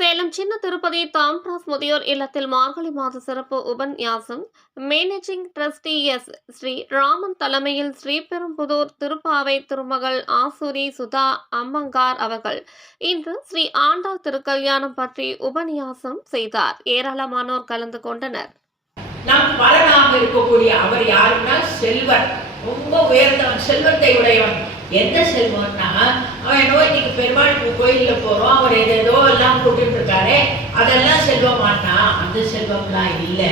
சேலம் சின்ன திருப்பதி தாம்ராஸ் முதியோர் இல்லத்தில் மார்கழி மாத சிறப்பு உபன்யாசம். Managing trustee S Sri Raman தலைமையில் ஸ்ரீபெரும்புதூர் திருப்பாவை திருமகள் ஆசூரி சுதா அம்மங்கார் அவர்கள் இன்று ஸ்ரீ ஆண்டாள் திருக்கல்யாணம் பற்றி உபன்யாசம் செய்தார். ஏராளமானோர் கலந்து கொண்டனர். நம் பலனாக இருக்கக்கூடிய அவர் யாருன்னா செல்வர் ரொம்ப உயர்ந்தவன் செல்வத்தை உடையவன். எந்த செல்வம்னா அவன் பெருமாள் கோயில்ல போறோம் அவர் ஏதேதோ எல்லாம் கூட்டிட்டு இருக்காரு அதெல்லாம் செல்வமானா அந்த செல்வம்லாம் இல்லை.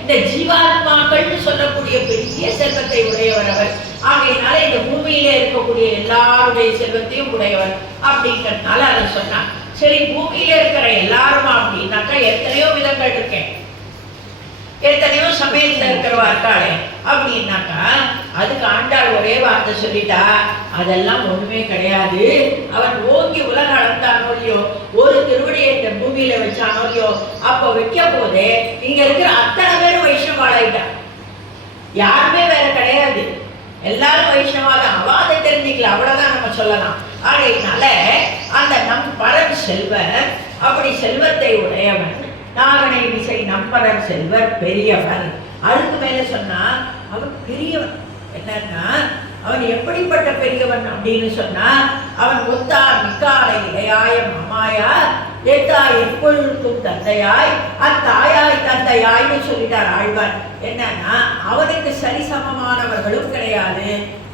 இந்த ஜீவாத்மாக்கள்னு சொல்லக்கூடிய பெரிய செல்வத்தை உடையவர் அவர். ஆகையினால இந்த பூமியில இருக்கக்கூடிய எல்லாருடைய செல்வத்தையும் உடையவர் அப்படிங்கிறதுனால அதை சொன்னான் சரி பூமியில இருக்கிற எல்லாருமா அப்படின்னாக்கா எத்தனையோ விதங்கள் இருக்கேன் எத்தனையோ சமயத்துல இருக்கிறவா இருக்காளே. அப்படின்னாக்கா அதுக்கு ஆண்டாள் ஒரே வார்த்தை சொல்லிட்டா அதெல்லாம் ஒண்ணுமே கிடையாது. அவன் ஓங்கி உலக அளந்தானோ இல்லையோ ஒரு திருவடியை இந்த பூமியில வச்சானோ இல்லையோ அப்ப வைக்க போதே இங்க இருக்கிற அத்தனை பேரும் வைஷ்ணவாளாயிட்டான் யாருமே வேற கிடையாது. எல்லாரும் வைஷ்ணவா தான் அவ அதை தெரிஞ்சுக்கல அவ்வளவுதான் நம்ம சொல்லலாம். ஆகையினால அந்த நம் பரம் செல்வர் அப்படி செல்வத்தை உடையவன் நாகனை விசை நம்பரன் செல்வர் பெரியவன். அதுக்கு மேல சொன்னா அவன் பெரியவன். என்னன்னா அவன் எப்படிப்பட்ட பெரியவன்? அப்படின்னு சொன்னா அவன் ஒத்தார் மிக்காலை இளையாய மாமாயா ஏத்தாய் எப்பொழுதும் தந்தையாய் அத்தாயாய் தந்தையாய்னு சொல்லிட்டார் ஆழ்வார். என்னன்னா அவனுக்கு சரிசமமானவர்களும் கிடையாது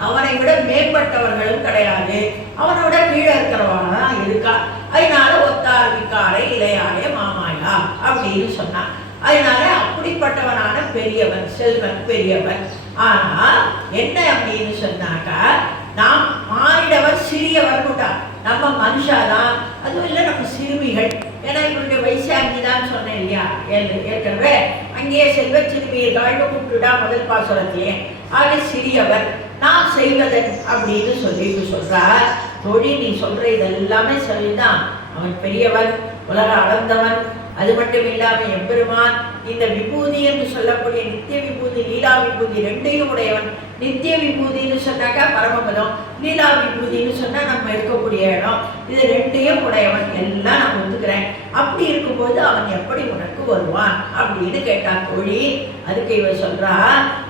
அவனை விட மேம்பட்டவர்களும் கிடையாது அவனோட கீழே இருக்கிறவன் தான் இருக்கா. அதனால ஒத்தார் மிக்காலை இளையாய மாமாயா அப்படின்னு சொன்னான். அதனால அப்படிப்பட்டவனான பெரியவன் செல்வன் பெரியவன். ஆனால் என்ன அப்படின்னு சொன்னாக்கா நாம் மாறிடவர் சிறியவர்னுட்டா நம்ம மனுஷாதான் அதுவும் இல்லை நம்ம சிறுமிகள். ஏன்னா இவருடைய வயசு அங்கேதான் சொன்னேன் இல்லையா? ஏற்க- ஏற்கனவே அங்கேயே செல்வ சிறுமியர்கள்னு கூப்பிட்டுட்டா முதல் பாசுரத்திலே. ஆக சிறியவர் நான் செய்வதன் அப்படின்னு சொல்லிட்டு சொல்றார். தொழில் நீ சொல்ற இதெல்லாமே சரிதான். அவன் பெரியவன் உலக அளந்தவன் அது மட்டும் இல்லாமல் எம்பெருமான் இந்த விபூதி என்று சொல்லக்கூடிய நித்திய விபூதி லீலா விபூதி ரெண்டையும் உடையவன். நித்திய விபூதின்னு சொன்னாக்கா பரமபதம் லீலா விபூதின்னு சொன்னா நம்ம இருக்கக்கூடிய இடம். இது ரெண்டையும் உடையவன். எல்லாம் நான் ஒத்துக்கிறேன். அப்படி இருக்கும்போது அவன் எப்படி உனக்கு வருவான் அப்படின்னு கேட்டான் தோழி அதுக்கு இவன் சொல்றா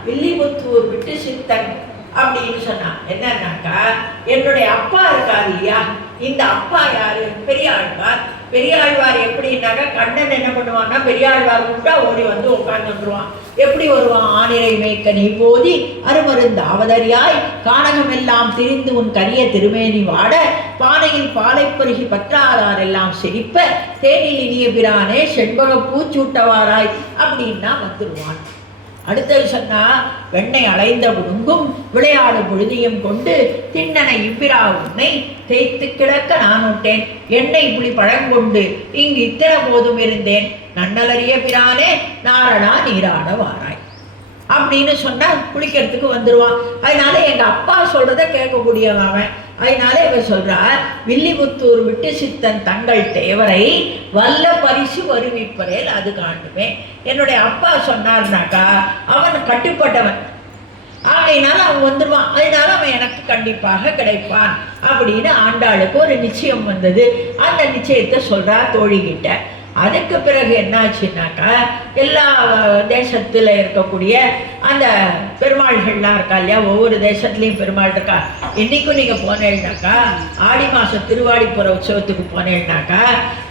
வில்லிபுத்தூர் விட்டு சித்தன் அப்படின்னு சொன்னான் என்னன்னாக்கா என்னுடைய அப்பா இருக்கார் இல்லையா? இந்த அப்பா யாரு? பெரிய ஆழ்வார் பெரியாழ்வார் எப்படின்னாக்கா கண்ணன் என்ன பண்ணுவான்னா பெரியாழ்வார் கூப்பிட்டா ஓடி வந்து உட்கார்ந்துருவான் எப்படி வருவான்? ஆனிரை மேய்க்க நீ போதி அருமருந்தாவதறியாய் கானகமெல்லாம் திரிந்து உன் கரிய திருமேனி வாட பானையில் பாலை பருகி பற்றாதார் எல்லாம் செழிப்ப தேனில் இனிய பிரானே செண்பக பூச்சூட்டவாராய் அப்படின்னா வந்துருவான். அடுத்தது சொன்னா வெண்ணை அலைந்த குடுங்கும் விளையாடும் பொழுதையும் கொண்டு திண்ணனை இப்பிரா உன்னை தேய்த்து கிடக்க நான் விட்டேன் எண்ணெய் புலி பழங்கொண்டு இங்கு இத்தனை போதும் இருந்தேன். நன்னலறிய பிரானே நாரணா நீராட வாராய். அப்படின்னு சொன்னா குளிக்கிறதுக்கு வந்துருவான். அதனால எங்க அப்பா சொல்றத கேட்கக்கூடியவன் அவன். அதனால இவன் சொல்றார் வில்லிபுத்தூர் விட்டு சித்தன் தங்கள் தேவரை வல்ல பரிசு வருவிப்பரேல் அது காண்டுமே என்னுடைய அப்பா சொன்னார்னாக்கா அவன் கட்டுப்பட்டவன். ஆகையினால அவன் வந்துடுவான் அதனால அவன் எனக்கு கண்டிப்பாக கிடைப்பான். அப்படின்னு ஆண்டாளுக்கு ஒரு நிச்சயம் வந்தது. அந்த நிச்சயத்தை சொல்றா தோழிகிட்ட. அதுக்கு பிறகு என்னாச்சுன்னாக்கா எல்லா தேசத்தில் இருக்கக்கூடிய அந்த பெருமாள்கள்லாம் இருக்கா இல்லையா ஒவ்வொரு தேசத்துலேயும் பெருமாள் இருக்கா. இன்னைக்கும் நீங்கள் போனேன்னாக்கா ஆடி மாதம் திருவாடிப்புற உற்சவத்துக்கு போனேன்னாக்கா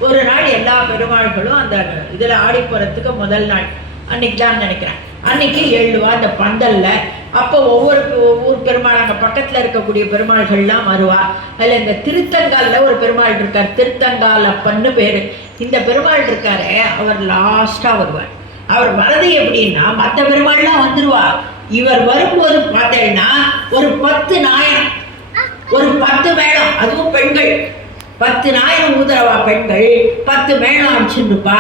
ஒரு நாள் எல்லா பெருமாள்களும் அந்த இதில் ஆடிப்புறத்துக்கு முதல் நாள். அன்னைக்கு தான் நினைக்கிறேன். அன்னைக்கு எழுவா அந்த பந்தல்ல அப்போ ஒவ்வொரு ஊர் பெருமாள் அங்கே பக்கத்தில் இருக்கக்கூடிய பெருமாள்கள்லாம் வருவா. அதில் இந்த திருத்தங்காலில் ஒரு பெருமாள் இருக்கார். திருத்தங்கால் அப்பன்னு பேர். இந்த பெருமாள் இருக்காரு அவர் லாஸ்ட்டாக வருவார். அவர் வரது எப்படின்னா மற்ற பெருமாள்லாம் வந்துருவா இவர் வரும்போது பார்த்தேன்னா ஒரு பத்து நாயனம் ஒரு பத்து மேளம் அதுவும் பெண்கள். பத்து நாயனம் ஊதரவா பெண்கள் பத்து மேளம் அடிச்சுருப்பா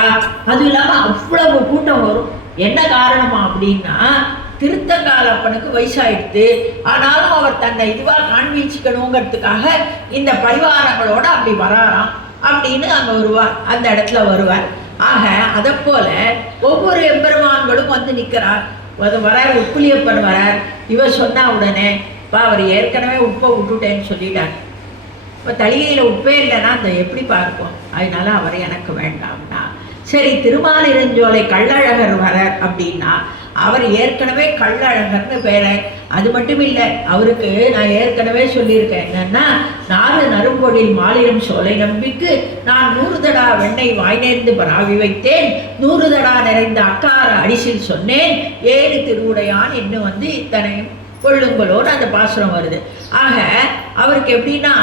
அதுவும் இல்லாமல் அவ்வளவு கூட்டம் வரும். என்ன காரணமா அப்படின்னா திருத்தங்காலப்பனுக்கு வயசாயிடுத்து ஆனாலும் அவர் தன்னை இதுவாக காண்பிச்சுக்கணுங்கிறதுக்காக இந்த பரிவாரங்களோட அப்படி வராராம். அப்படின்னு அங்கே வருவார். அந்த இடத்துல வருவார். ஆக அதை போல ஒவ்வொரு எம்பெருமான்களும் வந்து நிற்கிறார் அது வரார் உப்புலியப்பன் வரார். இவர் சொன்னா உடனே பா அவர் ஏற்கனவே உப்பை விட்டுட்டேன்னு சொல்லிட்டார். இப்போ தளிகையில் உப்பே இல்லைன்னா அந்த எப்படி பார்ப்போம்? அதனால அவர் எனக்கு வேண்டாம்னா சரி திருமாலிருஞ்சோலை கள்ளழகர் வரார் அப்படின்னா அவர் ஏற்கனவே கள்ளழகர்னு பேரை. அது மட்டும் இல்லை அவருக்கு நான் ஏற்கனவே சொல்லியிருக்கேன் என்னன்னா நாலு நறும்பொழில் மாலிடம் சோலை நம்பிக்கு நான் நூறு தடா வெண்ணெய் வாய் நேர்ந்து பராவி வைத்தேன். நூறு தடா நிறைந்த அக்கார அடிசில் சொன்னேன். ஏழு திருவுடையான் இன்னும் வந்து இத்தனை கொள்ளுங்களோன்னு அந்த பாசுரம் வருது. ஆக அவருக்கு எப்படின்னா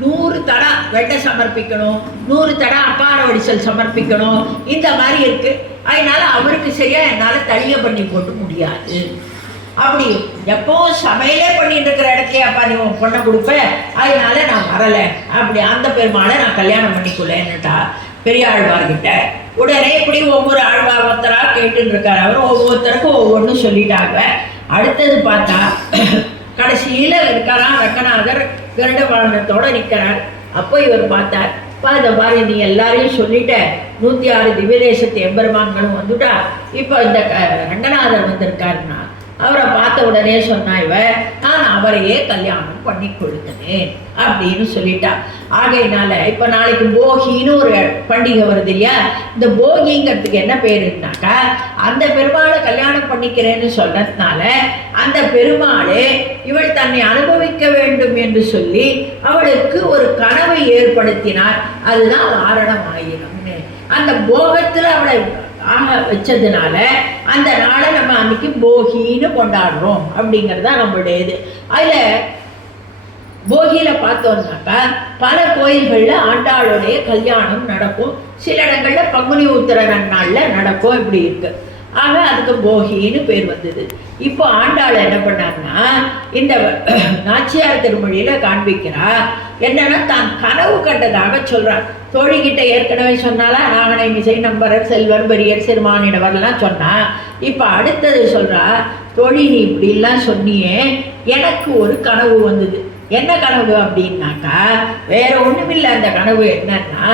நூறு தடா வெட்டை சமர்ப்பிக்கணும் நூறு தடா அப்பார வடிசல் சமர்ப்பிக்கணும். இந்த மாதிரி இருக்கு. அதனால அவருக்கு சரியா என்னால் தளிகை பண்ணி போட்டு முடியாது. அப்படி எப்போ சமையலே பண்ணிட்டு இருக்கிற இடத்துல அப்பா நீ உன் பொண்ணை கொடுப்ப? அதனால நான் வரலை. அப்படி அந்த பெருமாளை நான் கல்யாணம் பண்ணிக்கொள்ளேன்னுட்டா பெரியாழ்வார்கிட்ட உடனே இப்படி ஒவ்வொரு ஆழ்வார் ஒருத்தராக கேட்டுன்னு இருக்காரு. அவர் ஒவ்வொருத்தருக்கும் ஒவ்வொன்றும் சொல்லிட்டாங்க. அடுத்தது பார்த்தா கடைசியில் இருக்காராம் ரங்கநாதர்? கருட வாகனத்தோட நிற்கிறார் அப்போ இவர் பார்த்தார் இப்போ இந்த மாதிரி நீ எல்லாரையும் சொல்லிட்ட நூற்றி ஆறு திவ்யதேசத்து எம்பெருமான்களும் வந்துட்டா இப்போ இந்த க ரங்கநாதர் வந்திருக்காருன்னா அவரை பார்த்த உடனே சொன்னா இவ நான் அவரையே கல்யாணம் பண்ணி கொடுத்தனேன் அப்படின்னு சொல்லிட்டா. ஆகையினால இப்போ நாளைக்கு போகின்னு ஒரு பண்டிகை வருது இல்லையா? இந்த போகிங்கிறதுக்கு என்ன பேருனாக்கா அந்த பெருமாளை கல்யாணம் பண்ணிக்கிறேன்னு சொன்னதுனால அந்த பெருமாளே இவள் தன்னை அனுபவிக்க வேண்டும் என்று சொல்லி அவளுக்கு ஒரு கனவை ஏற்படுத்தினார். அதுதான் வாரணம் ஆயிரம்னு அந்த போகத்தில் அவளை ஆக வச்சதுனால அந்த நாளை நம்ம அன்னைக்கு போகின்னு கொண்டாடுறோம் அப்படிங்கிறது தான் நம்மளுடைய இது அதில் போகியில் பார்த்தோம்னாக்கா பல கோயில்களில் ஆண்டாளுடைய கல்யாணம் நடக்கும். சில இடங்களில் பங்குனி உத்திர நாளில் நடக்கும் இப்படி இருக்குது ஆக அதுக்கு போகின்னு பேர் வந்தது. இப்போ ஆண்டாள் என்ன பண்ணார்னா இந்த நாச்சியார் திருமொழியில் காண்பிக்கிறா. என்னன்னா தான் கனவு கண்டதாக சொல்றார் தோழிக்கிட்ட ஏற்கனவே சொன்னாலா நாகனை மிசை நம்பரர் செல்வர் பெரியர் சிறுமானிடவர்லாம் சொன்னா. இப்போ அடுத்தது சொல்றா தோழி நீ இப்படிலாம் சொன்னியே எனக்கு ஒரு கனவு வந்தது. என்ன கனவு அப்படின்னாக்கா வேற ஒண்ணுமில்லை அந்த கனவு என்னன்னா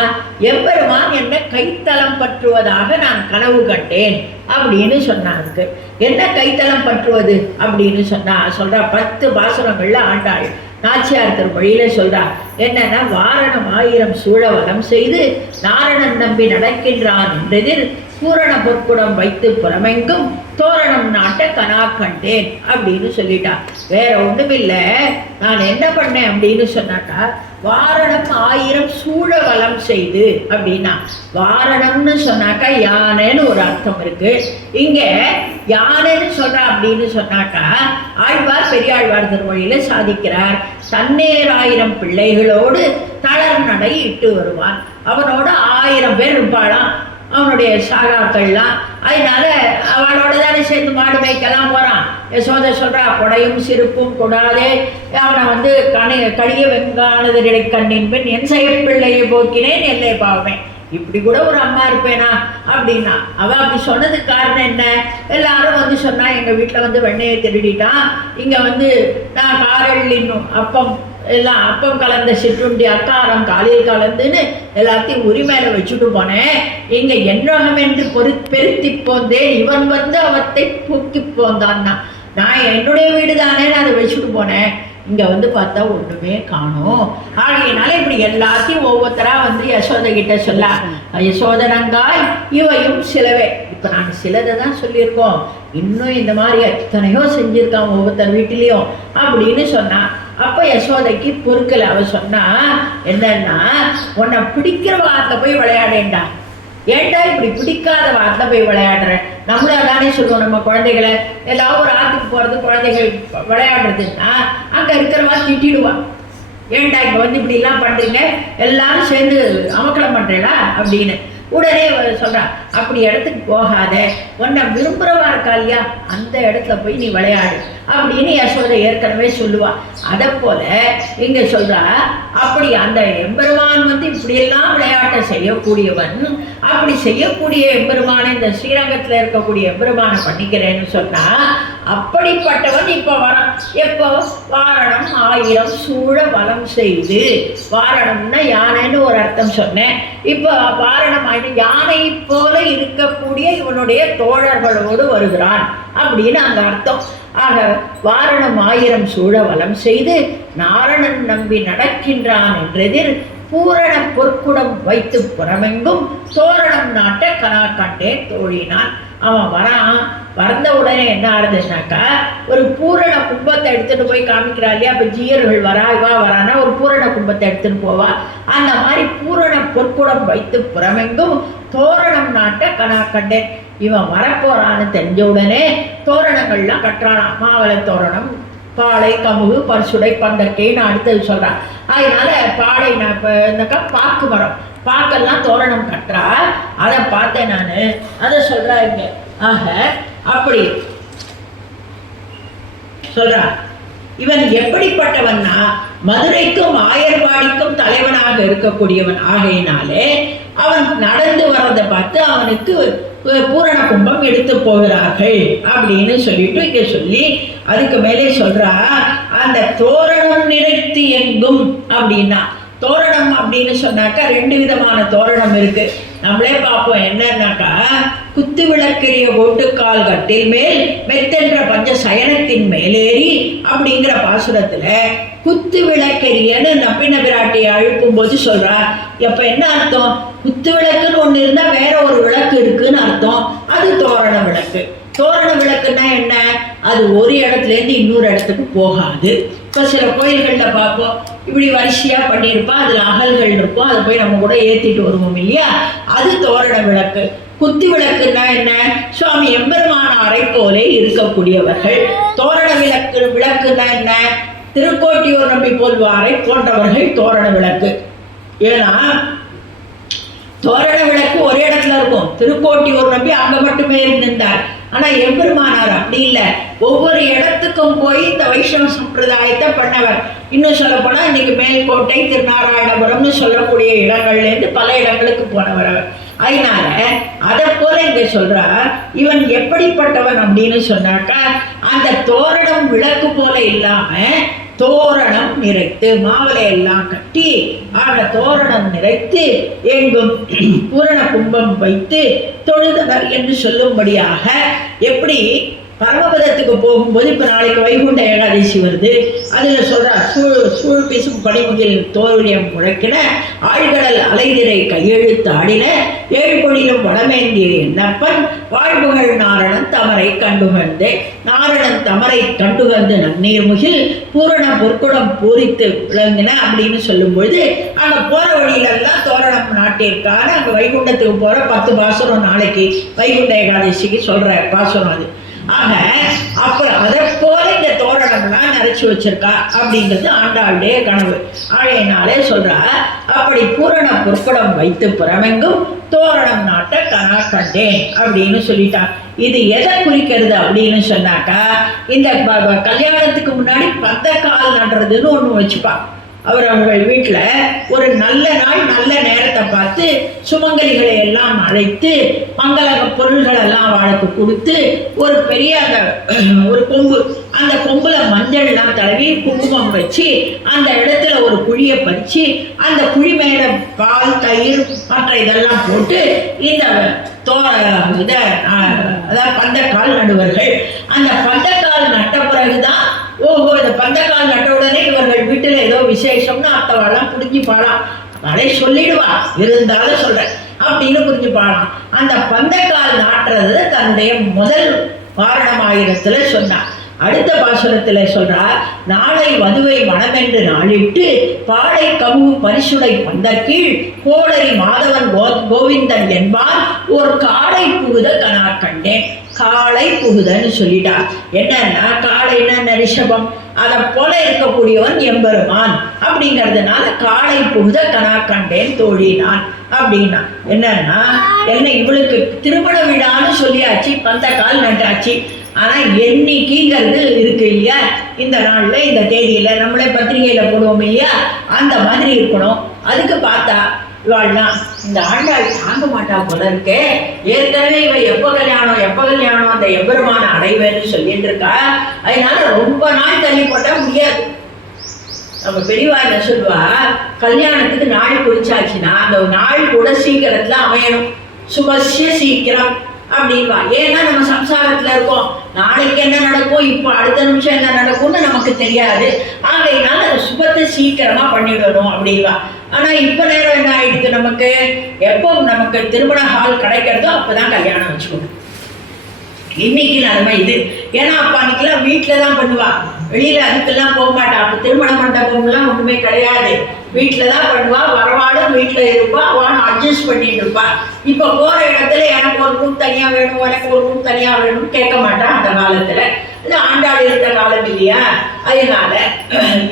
எம்பெருமான் என்ன கைத்தளம் பற்றுவதாக நான் கனவு கண்டேன் அப்படின்னு சொன்னாங்க என்ன கைத்தளம் பற்றுவது அப்படின்னு சொன்னா சொல்றா பத்து பாசுரங்கள்ல ஆண்டாள் நாச்சியார் திருமொழியில சொல்றா என்னன்னா வாரணம் ஆயிரம் சூழவலம் செய்து நாரணன் நம்பி நடக்கின்றான் என்றதில் பூரண பொற்குடம் வைத்து புறமெங்கும் தோரணம் நாட்ட கனா கண்டேன் அப்படின்னு சொல்லிட்டா. வேற ஒண்ணுமில்லை. நான் என்ன பண்ணேன் அப்படின்னு சொன்னாக்கா வாரணம் ஆயிரம் சூழ வளம் செய்து அப்படின்னா. வாரணம்னு சொன்னாக்கா யானைன்னு ஒரு அர்த்தம் இருக்கு. இங்க யானைன்னு சொல்றா அப்படின்னு சொன்னாக்கா ஆழ்வார் பெரியாழ்வார் திருமொழியில சாதிக்கிறார் தன்னேராயிரம் பிள்ளைகளோடு தளர் நடை இட்டு வருவான். அவனோட ஆயிரம் பேர் இருப்பாளாம். அவனுடைய சாகாக்கள்லாம். அதனால அவளோட தானே சேர்ந்து மாடு மேய்க்கெல்லாம் போகிறான் யசோதை சொல்கிறா கொடையும் சிரிப்பும் கொடாதே. அவனை வந்து கணி கடிய வெங்கானதிடை கண்ணின் பெண் என் செயற்பிள்ளையை போக்கினேன் எல்லை பாவேன் இப்படி கூட ஒரு அம்மா இருப்பேனா? அப்படின்னா அவள் அப்படி சொன்னதுக்கு காரணம் என்ன? எல்லாரும் வந்து சொன்னா எங்கள் வீட்டில் வந்து வெண்ணையை திருடிட்டான். இங்கே வந்து நான் காரள்ளின் அப்பம் எல்லாம் அப்பம் கலந்த சிற்றுண்டி அக்காரம் காலையில் கலந்துன்னு எல்லாத்தையும் உரிமையில வச்சுட்டு போனேன். இங்க என்னகம் என்று பொரு பெருத்தி போந்தேன் இவன் வந்து அவத்தை பூக்கி போந்தான்னா நான். என்னுடைய வீடு தானே நான் அதை வச்சுட்டு போனேன். இங்க வந்து பார்த்தா ஒண்ணுமே காணோம். ஆகையினால இப்படி எல்லாத்தையும் ஒவ்வொருத்தரா வந்து யசோதை கிட்ட சொல்ல யசோதனங்காய் இவையும் சிலவே. இப்ப நான் சிலதை தான் சொல்லியிருக்கோம். இன்னும் இந்த மாதிரி எத்தனையோ செஞ்சிருக்கான் ஒவ்வொருத்தர் வீட்டிலையும். அப்படின்னு சொன்னான் அப்ப யசோதைக்கு பொறுக்கல. அவ சொன்னா என்னன்னா உன்னை பிடிக்கிற வார்த்தை போய் விளையாடேண்டா ஏன்டா இப்படி பிடிக்காத வார்த்தை போய் விளையாடுற? நம்மள தானே சொல்லுவோம் நம்ம குழந்தைகளை. ஏதாவது ஒரு ஆத்துக்கு போகிறது குழந்தைகள் விளையாடுறதுன்னா அங்கே இருக்கிறவா திட்டிடுவா. ஏன்டா இங்க வந்து இப்படி எல்லாம் எல்லாரும் சேர்ந்து அமக்கலம் பண்றீங்களா? அப்படின்னு. உடனே அவ சொல்றா அப்படி இடத்துக்கு போகாத. உன்னை விரும்புகிறவா இருக்கா இல்லையா? அந்த இடத்துல போய் நீ விளையாடு. அப்படின்னு யசோதை ஏற்கனவே சொல்லுவா. அதை போல இங்கே சொல்றா அப்படி அந்த எம்பெருமான் வந்து இப்படியெல்லாம் விளையாட்டை செய்யக்கூடியவன் அப்படி செய்யக்கூடிய எம்பெருமானை இந்த ஸ்ரீரங்கத்துல இருக்கக்கூடிய எம்பெருமானை பண்ணிக்கிறேன்னு சொன்னா அப்படிப்பட்டவன் இப்போ வரான். எப்போ? வாரணம் ஆயிரம் சூழ வலம் செய்து. வாரணம்னா யானைன்னு ஒரு அர்த்தம் சொன்னேன். இப்போ வாரணம் யானை போல இருக்கக்கூடிய இவனுடைய தோழர்களோடு வருகிறான் அப்படின்னு அந்த அர்த்தம். ஆக வாரணம் ஆயிரம் சூழவலம் செய்து நாரணன் நம்பி நடக்கின்றான் என்றதில் பூரண பொற்குடம் வைத்து புறமெங்கும் தோரணம் நாட்ட கனா கண்டே தோழினான். அவன் வரான். வந்த உடனே என்ன ஆகுதுன்னாக்கா ஒரு பூரண கும்பத்தை எடுத்துட்டு போய் காமிக்கிறா இல்லையா? அப்போ ஜீயர்கள் வரா இவா வரானா ஒரு பூரண கும்பத்தை எடுத்துட்டு போவா. அந்த மாதிரி பூரண பொற்குடம் வைத்து புறமெங்கும் தோரணம் நாட்ட கனா கண்டேன் இவன் வரப்போறான்னு தெரிஞ்ச உடனே தோரணங்கள்லாம் கட்டுறானாம் மாவளை தோரணம் பாலை கமுகு பரிசுடை பந்தக்கைன்னு அடுத்தது சொல்கிறான் அதனால பாலை நான் இப்போ பாக்கு மரம். பாக்கெல்லாம் தோரணம் கட்டுறா. அதை பார்த்தேன் நான். அதை சொல்கிறாங்க ஆக அப்படி. சொல்றா இவன் எப்படிப்பட்டவன்னா மதுரைக்கும் ஆயர்பாடிக்கும் தலைவனாக இருக்கக்கூடியவன் ஆகையினாலே அவன் நடந்து வர்றதை பார்த்து அவனுக்கு பூரண கும்பம் எடுத்து போகிறார்கள் அப்படின்னு சொல்லிட்டு இங்க சொல்லி அதுக்கு மேலே சொல்றா அந்த தோரணம் நிறைத்து எங்கும் அப்படின்னா தோரணம் அப்படின்னு சொன்னாக்கா ரெண்டு விதமான தோரணம் இருக்கு. நம்மளே பார்ப்போம் என்னன்னாக்கா குத்து விளக்கெரிய ஒட்டுக்கால் கட்டில் மேல் மெத்தென்ற பஞ்ச சயனத்தின் மேலேறி அப்படிங்கிற பாசுரத்துல குத்து விளக்கெரியன்னு நப்பின பிராட்டியை அழுப்பும் போது சொல்றா. எப்ப என்ன அர்த்தம்? குத்து விளக்குன்னு ஒண்ணு இருந்தா வேற ஒரு விளக்கு இருக்குன்னு அர்த்தம். அது தோரண விளக்கு. தோரண விளக்குன்னா என்ன? அது ஒரு இடத்துல இருந்து இன்னொரு இடத்துக்கு போகாது. இப்போ சில கோயில்களில் பார்ப்போம். இப்படி வரிசையாக பண்ணியிருப்பா அதில் அகல்கள் இருக்கும் அதை போய் நம்ம கூட ஏற்றிட்டு வருவோம் இல்லையா? அது தோரண விளக்கு. குத்தி விளக்குன்னா என்ன? சுவாமி எம்பெருமானாரை போலே இருக்கக்கூடியவர்கள். தோரண விளக்கு விளக்குன்னா என்ன? திருக்கோட்டியூர் நம்பி போல்வாரை போன்றவர்கள் தோரண விளக்கு. ஏன்னா தோரண விளக்கு ஒரே இடத்துல இருக்கும். திருக்கோட்டியூர் நம்பி அங்க மட்டுமே இருந்திருந்தார். ஆனா எம்பெருமானார் அப்படி இல்லை. ஒவ்வொரு இடத்துக்கும் போய் இந்த வைஷ்ணவ சம்பிரதாயத்தை பண்ணவர். இன்னும் சொல்ல போனா இன்னைக்கு மேல்கோட்டை திருநாராயணபுரம்னு சொல்லக்கூடிய இடங்கள்ல இருந்து பல இடங்களுக்கு போனவர் அவர். அதனால அதை போல இங்க சொல்றா இவன் எப்படிப்பட்டவன் அப்படின்னு சொன்னாக்கா அந்த தோரணம் விளக்கு போல இல்லாம தோரணம் நிறைத்து மாவலை எல்லாம் கட்டி ஆக தோரணம் நிறைத்து எங்கும் பூரண கும்பம் வைத்து தொழுதனர் என்று சொல்லும்படியாக எப்படி போகும்போது இப்போ நாளைக்கு வைகுண்ட ஏகாதசி வருது. அதில் சொல்றா சூழ் சூழ் பேசும் பனிமுகில் தோல்வியம் முழக்கின ஆழ்கடல் அலைதிரை கையெழுத்து ஆடின ஏழ்பொழிலும் வடமேந்திய என்னப்பன் வாழ்வுகள் நாரணன் தமரை கண்டுகழ்ந்தே நாரணன் தமரை கண்டுகந்து நன்னீர் முகில் பூரண பொற்குடம் பூரித்து விளங்கின அப்படின்னு சொல்லும்பொழுது அங்கே போகிற வழியிலெல்லாம் தோரணம் நாட்டிற்கான அங்கே வைகுண்டத்துக்கு போகிற பத்து பாசுரம் நாளைக்கு வைகுண்ட ஏகாதசிக்கு சொல்கிற பாசுரம் அது. ஆக தோரணம்லாம் வச்சிருக்கா அப்படின்றது ஆண்டாளுடைய கனவு. ஆழையினாலே சொல்றா அப்படி பூரண பொற்படம் வைத்து புறமெங்கும் தோரணம் நாட்ட கனா கண்டேன் அப்படின்னு சொல்லிட்டான் இது எதை குறிக்கிறது அப்படின்னு சொன்னாக்கா இந்த கல்யாணத்துக்கு முன்னாடி பந்தக்கால் நடுறதுன்னு ஒன்று வச்சுப்பான் அவர் அவர்கள் வீட்டில் ஒரு நல்ல நாள் நல்ல நேரத்தை பார்த்து சுமங்கலிகளை எல்லாம் அழைத்து மங்களக பொருள்களெல்லாம் அவளுக்கு கொடுத்து ஒரு பெரிய அந்த ஒரு கொம்பு அந்த கொம்புல மஞ்சள்லாம் தடவி குங்குமம் வச்சு அந்த இடத்துல ஒரு குழியை பறிச்சு அந்த குழி மேல பால் தயிர் மற்ற இதெல்லாம் போட்டு இந்த தோ இதை அதாவது பந்தக்கால் நடுவர்கள். அந்த பந்தக்கால் நட்ட பிறகுதான் ஓஹோ இந்த பந்தக்கால் நட்ட உடனே இவர்கள் வீட்டில் ஏதோ விசேஷம்னு அத்தவாளாம் புரிஞ்சுப்பாளாம். அதை சொல்லிடுவா இருந்தாலும் சொல்றேன் அப்படின்னு புரிஞ்சுப்பாளாம். அந்த பந்தக்கால் நாட்டுறது தன்னுடைய முதல் வாரணமாயிரத்துல சொன்னான் அடுத்த பாசுரத்துல சொல்றா நாளை வதுவை மனமென்று நாளிட்டு பாடை கமுகு பரிசுடை பந்தற்கீழ் கோடரி மாதவன் கோ- கோவிந்தன் என்பான் ஒரு காளை புகுத கனா கண்டேன். காளை புகுதன்னு சொல்லிட்டா. என்னன்னா காளைன்னா ரிஷபம். அதை போல இருக்கக்கூடியவன் எம்பெருமான். அப்படிங்கிறதுனால காளை புகுத கனா கண்டேன் தோழினான் அப்படின்னா. என்னன்னா என்ன இவளுக்கு திருமண விழான்னு சொல்லியாச்சு பந்த கால் நட்டாச்சு ஆனா எண்ணிக்கைங்கிறது இருக்கு இல்லையா? இந்த நாள்ல இந்த தேதியில நம்மளே பத்திரிகையில போடுவோம் இல்லையா? அந்த மாதிரி இருக்கணும். அதுக்கு பார்த்தா இவாள்லாம் இந்த ஆண்டாள் தாங்க மாட்டா போல இருக்கே. ஏற்கனவே இவ எப்ப கல்யாணம் எப்ப கல்யாணம் அந்த எம்பெருமான அடைவேன்னு சொல்லிட்டு இருக்கா. அதனால ரொம்ப நாள் தள்ளி போட்டா முடியாது. நம்ம பெரியவா என்ன சொல்லுவா? கல்யாணத்துக்கு நாள் குறிச்சாச்சுன்னா அந்த நாள் கூட சீக்கிரத்துல அமையணும். சுபசிய சீக்கிரம் அப்படின்வா ஏன்னா நம்ம சம்சாரத்துல இருக்கோம். நாளைக்கு என்ன நடக்கும்? இப்போ அடுத்த நிமிஷம் என்ன நடக்கும்னு நமக்கு தெரியாது. ஆகையினால அந்த சுபத்தை சீக்கிரமா பண்ணிடணும் அப்படிவா ஆனா இப்ப நேரம் என்ன ஆயிடுது நமக்கு? எப்போ நமக்கு திருமண ஹால் கிடைக்கிறதோ அப்பதான் கல்யாணம் வச்சுக்கணும். இன்னைக்கு நிலைமை இது. ஏன்னா அப்ப அன்னைக்கெல்லாம் வீட்டில் தான் பண்ணுவா. வெளியில அதுக்கெல்லாம் போக மாட்டா. அப்ப திருமண மண்டபம்லாம் ஒண்ணுமே கிடையாது. வீட்டில் தான் பண்ணுவாள் வரவாடும் வீட்டில் இருப்பாள் அவன் அட்ஜஸ்ட் பண்ணிட்டு இருப்பாள் இப்போ போகிற இடத்துல எனக்கு ஒரு ரூம் தனியாக வேணும் எனக்கு ஒரு ரூம் தனியாக வேணும்னு கேட்க மாட்டான் அந்த காலத்தில். இது ஆண்டாள் இருந்த காலம் இல்லையா? அதனால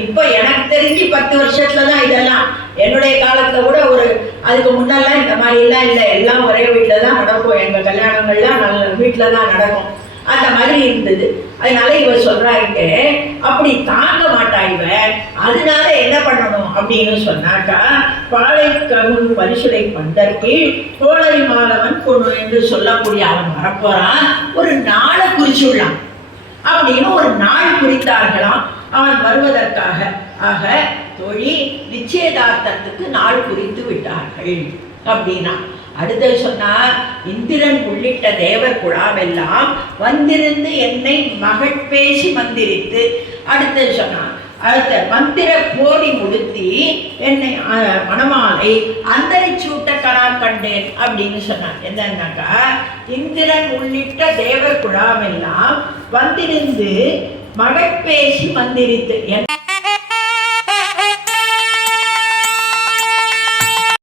இப்போ எனக்கு தெரிஞ்சு பத்து வருஷத்துல தான் இதெல்லாம். என்னுடைய காலத்தில் கூட ஒரு அதுக்கு முன்னெல்லாம் இந்த மாதிரிலாம் இல்லை. எல்லாம் ஒரே வீட்டில் தான் நடக்கும். எங்கள் கல்யாணங்கள்லாம் நல்ல வீட்டில் தான் நடக்கும். அந்த மாதிரி இருந்தது. அதனால இவ சொல்றாங்க அப்படி தாங்க மாட்டா இவ. அதனால என்ன பண்ணணும்? அப்படின்னு சொன்னாக்கா பாலை கருண் பரிசுரை பந்தற்கு தோழரி மாணவன் பொண்ணு என்று சொல்லக்கூடிய அவன் வரப்போறான். ஒரு நாளை குறிச்சுள்ளான். அப்படின்னு ஒரு நாள் குறித்தார்களாம். அவன் வருவதற்காக ஆக தொழில் நிச்சயதார்த்தத்துக்கு நாள் குறித்து விட்டார்கள். அப்படின்னா அடுத்தது சொன்னா இந்திரன் உள்ளிட்ட தேவர் குழாவெல்லாம் வந்திருந்து என்னை மகள் பேசி மந்திரித்து அடுத்தது சொன்னான் அடுத்த மந்திர கோடி முடுத்தி என்னை மணமாலை அந்தரிச்சூட்ட கலா கண்டேன் அப்படின்னு சொன்னான் என்னன்னாக்கா இந்திரன் உள்ளிட்ட தேவர் குழாவெல்லாம் வந்திருந்து மகப்பேசி மந்திரித்து என்ன